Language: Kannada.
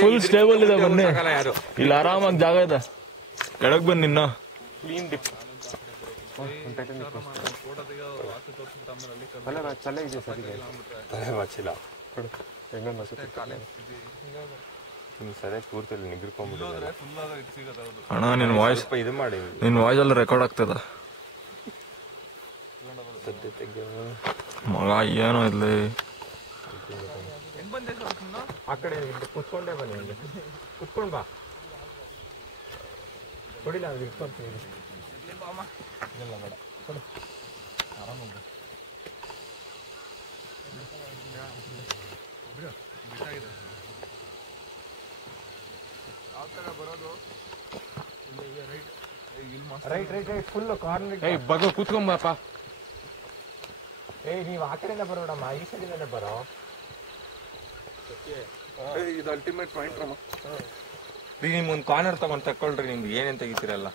ಫುಲ್ ಸ್ಟೇಬಲ್ ಇದೆ ಬನ್ನಿ, ಇಲ್ಲಿ ಆರಾಮಾಗಿ ಜಾಗ ಇದೆ. ಕೆಳಗ್ ಬನ್ನಿ ಇನ್ನ ಕ್ಲೀನ್ ಡಿಪ್ ಚೆನ್ನಾಗಿದೆ ಸರ್. ತಲೆ ಮಚ್ಚಿಲ್ಲ ಸರಿಯಾಗಿ ಕೂರ್ತಲ್ಲಿ ನಿಗ್ರಿಕೊಂಡ್ಬಿಟ್ಟಿದ್ದಾರೆ. ಅಣ್ಣ ನಿನ್ ವಾಯ್ಸ್ ಇದು ಮಾಡಿ, ನಿನ್ ವಾಯ್ಸ್ ಎಲ್ಲ ರೆಕಾರ್ಡ್ ಆಗ್ತದ ಮಗ. ಏನೋ ಇಲ್ಲಿ ಆ ಕಡೆ ಕುತ್ಕೊಂಡೇ ಬನ್ನಿ, ಕುತ್ಕೊಂಡ್ ಬಾ. ಕೊಡಿಲ್ಲ ಅವ್ರಿಗೆ ಇಟ್ಕೊಳ್ತೀನಿ. ಇಲ್ಲ ಬೇಡ ಕೊಡು, ಆರಾಮಾಗಿ right right right full corner ಬಗ ಕೂತ್ಕೊಂಬಪ್ಪ. ನೀವು ಆ ಕಡೆಯಿಂದ ಬರೋಡಮ್ಮ, ಈ ಸೈಡಿಂದನೇ ಬರೋ. ಇದು ಅಲ್ಟಿಮೇಟ್ ಪಾಯಿಂಟ್ ರಮ್ಮ. ನಿಮ್ಗೊಂದು ಕಾರ್ನರ್ ತಗೊಂಡು ತಕೊಳ್ರಿ, ನಿಮ್ಗೆ ಏನೇನು ತೆಗಿತೀರಲ್ಲ.